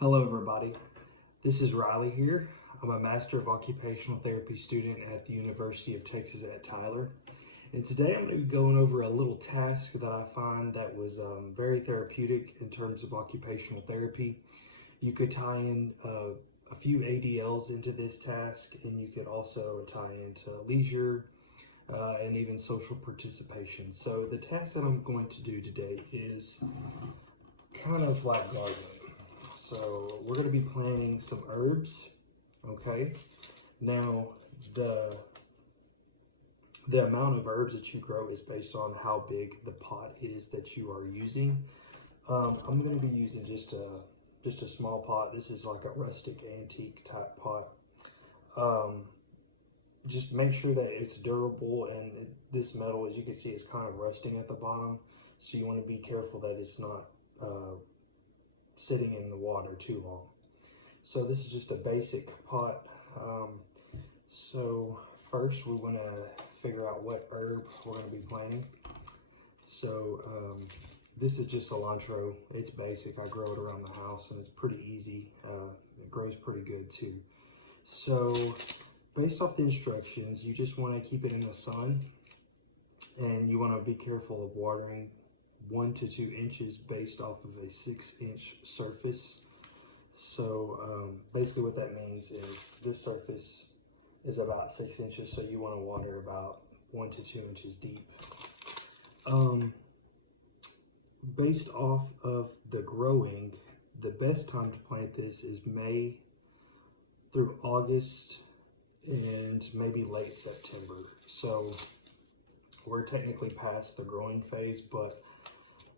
Hello everybody, this is Riley here. I'm a Master of Occupational Therapy student at the University of Texas at Tyler. And today I'm going to be going over a little task that I find that was very therapeutic in terms of occupational therapy. You could tie in a few ADLs into this task, and you could also tie into leisure and even social participation. So the task that I'm going to do today is kind of like gardening. So we're going to be planting some herbs, okay? Now, the amount of herbs that you grow is based on how big the pot is that you are using. I'm going to be using just a small pot. This is like a rustic antique type pot. Just make sure that it's durable, and this metal, as you can see, is kind of rusting at the bottom. So you want to be careful that it's not sitting in the water too long. So this is just a basic pot. So first we want to figure out what herb we're going to be planting. So this is just cilantro. It's basic. I grow it around the house and it's pretty easy. It grows pretty good too. So based off the instructions, you just want to keep it in the sun, and you want to be careful of watering 1 to 2 inches based off of a 6-inch surface. So basically what that means is this surface is about 6 inches, so you want to water about 1 to 2 inches deep. Based off of the growing, the best time to plant this is May through August and maybe late September. So we're technically past the growing phase, but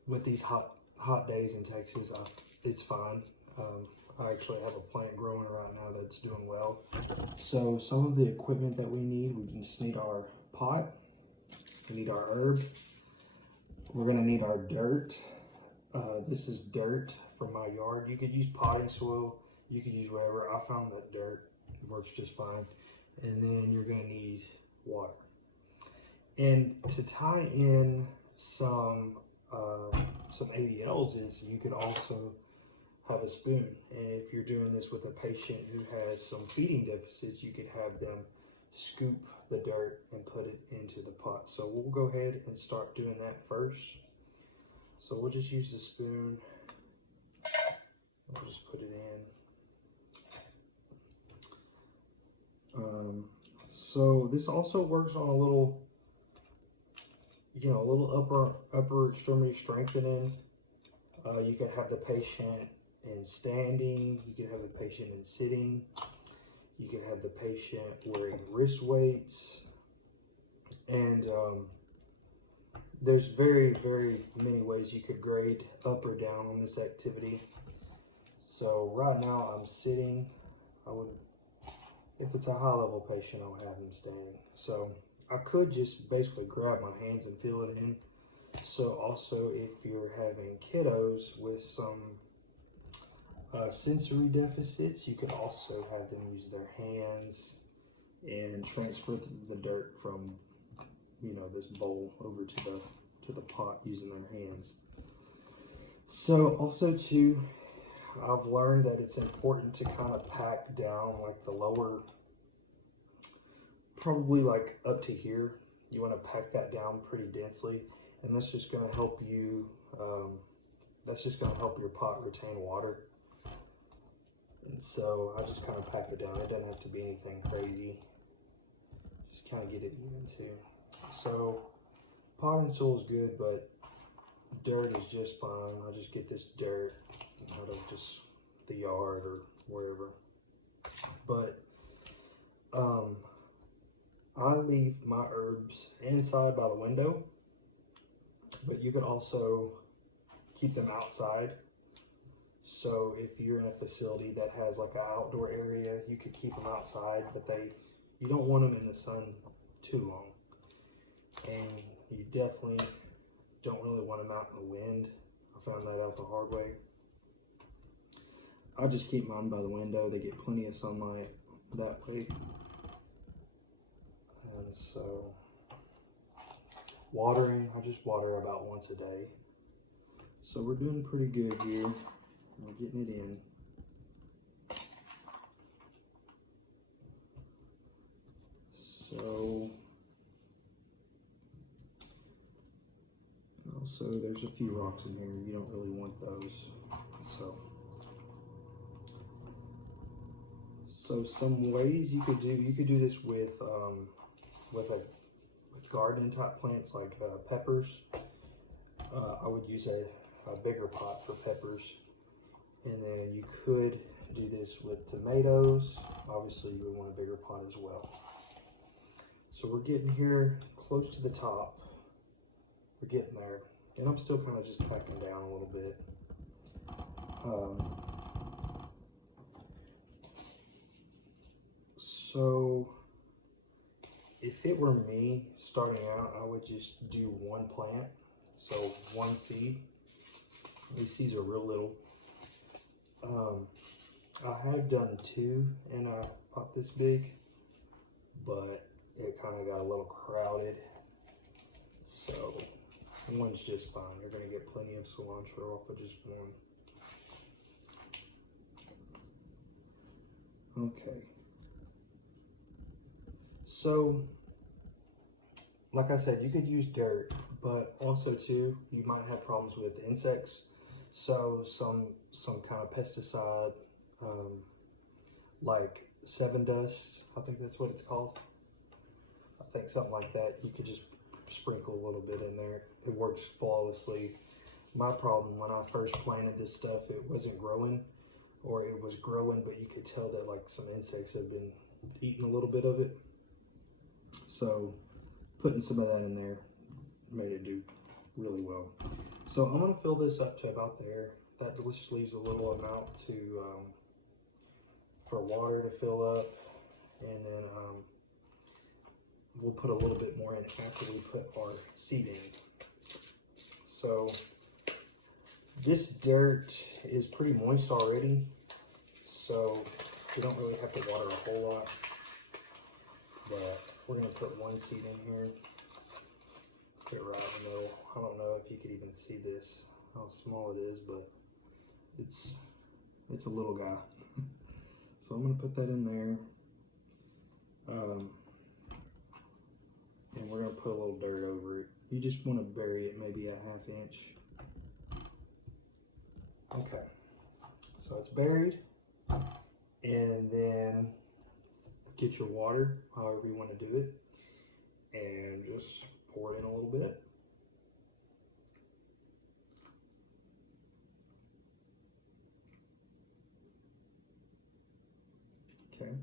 with these hot days in Texas, it's fine. I actually have a plant growing right now that's doing well. So some of the equipment that we just need our pot, we need our herb, we're gonna need our dirt. This is dirt from my yard. You could use potting soil, you could use whatever. I found that dirt works just fine. And then you're gonna need water. And to tie in some ADLs is you could also have a spoon. And if you're doing this with a patient who has some feeding deficits, you could have them scoop the dirt and put it into the pot. So we'll go ahead and start doing that first. So we'll just use the spoon. We'll just put it in. So this also works on a little upper extremity strengthening. You could have the patient in standing, you could have the patient in sitting, you could have the patient wearing wrist weights, and there's very, very many ways you could grade up or down on this activity. So right now I'm sitting. If it's a high level patient, I would have them standing. So I could just basically grab my hands and feel it in. So also, if you're having kiddos with some sensory deficits, you could also have them use their hands and transfer the dirt from, this bowl over to the pot using their hands. So also too, I've learned that it's important to kind of pack down like the lower, probably like up to here. You want to pack that down pretty densely, and that's just going to help you, that's just going to help your pot retain water. And so I just kind of pack it down. It doesn't have to be anything crazy. Just kind of get it even too. So potting soil is good, but dirt is just fine. I just get this dirt out of just the yard or wherever. But I leave my herbs inside by the window, but you could also keep them outside. So if you're in a facility that has like an outdoor area, you could keep them outside, but you don't want them in the sun too long. And you definitely don't really want them out in the wind. I found that out the hard way. I just keep mine by the window. They get plenty of sunlight that way. And so watering, I just water about once a day. So we're doing pretty good here. We're getting it in. So there's a few rocks in here. You don't really want those. So some ways you could do this with garden type plants like peppers. I would use a bigger pot for peppers, and then you could do this with tomatoes. Obviously you would want a bigger pot as well. So we're getting here close to the top. We're getting there, and I'm still kind of just packing down a little bit. So if it were me starting out, I would just do one plant, so one seed. These seeds are real little. I have done two in a pot this big, but it kind of got a little crowded. So one's just fine. You're going to get plenty of cilantro off of just one. Okay. So, like I said, you could use dirt, but also too, you might have problems with insects. So some kind of pesticide, like Sevin Dust, I think that's what it's called. I think something like that. You could just sprinkle a little bit in there. It works flawlessly. My problem when I first planted this stuff, it wasn't growing, or it was growing, but you could tell that like some insects had been eating a little bit of it. So putting some of that in there made it do really well. So I'm gonna fill this up to about there. That just leaves a little amount to for water to fill up, and then we'll put a little bit more in after we put our seed in. So this dirt is pretty moist already, so we don't really have to water a whole lot, but we're gonna put one seed in here. Put it right in the middle. I don't know if you could even see this, how small it is, but it's a little guy. So I'm gonna put that in there. And we're gonna put a little dirt over it. You just wanna bury it maybe a ½ inch. Okay, so it's buried. And then get your water, however you wanna do it, and just pour it in a little bit. Okay.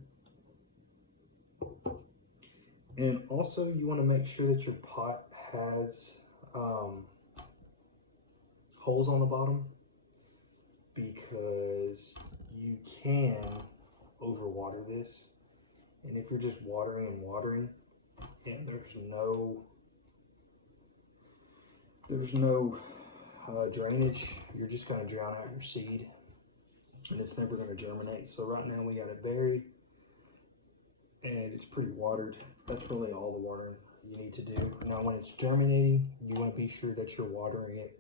And also you want to make sure that your pot has holes on the bottom, because you can overwater this. And if you're just watering and watering and there's no drainage, you're just going to drown out your seed and it's never going to germinate. So right now we got it buried and it's pretty watered. That's really all the watering you need to do. Now when it's germinating, you want to be sure that you're watering it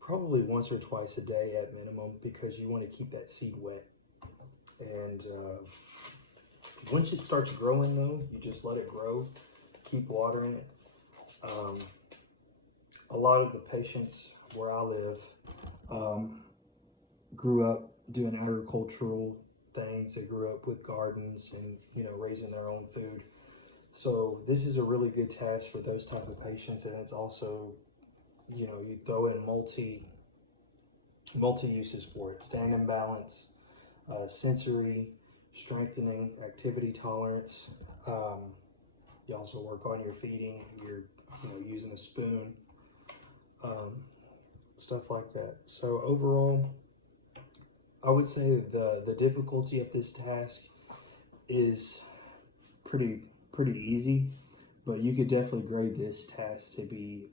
probably once or twice a day at minimum, because you want to keep that seed wet. And once it starts growing though, you just let it grow, keep watering it. A lot of the patients where I live grew up doing agricultural things. They grew up with gardens and raising their own food. So this is a really good task for those type of patients, and it's also, you throw in multi uses for it: stand and balance, sensory, strengthening, activity tolerance. You also work on your feeding. You're using a spoon, stuff like that. So overall, I would say the difficulty of this task is pretty easy, but you could definitely grade this task to be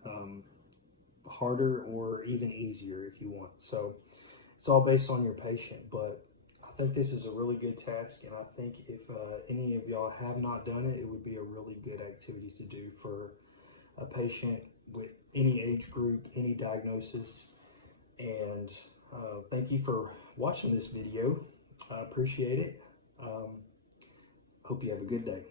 harder or even easier if you want. So it's all based on your patient, but I think this is a really good task, and I think if any of y'all have not done it, it would be a really good activity to do for a patient with any age group, any diagnosis. And thank you for watching this video. I appreciate it. Hope you have a good day.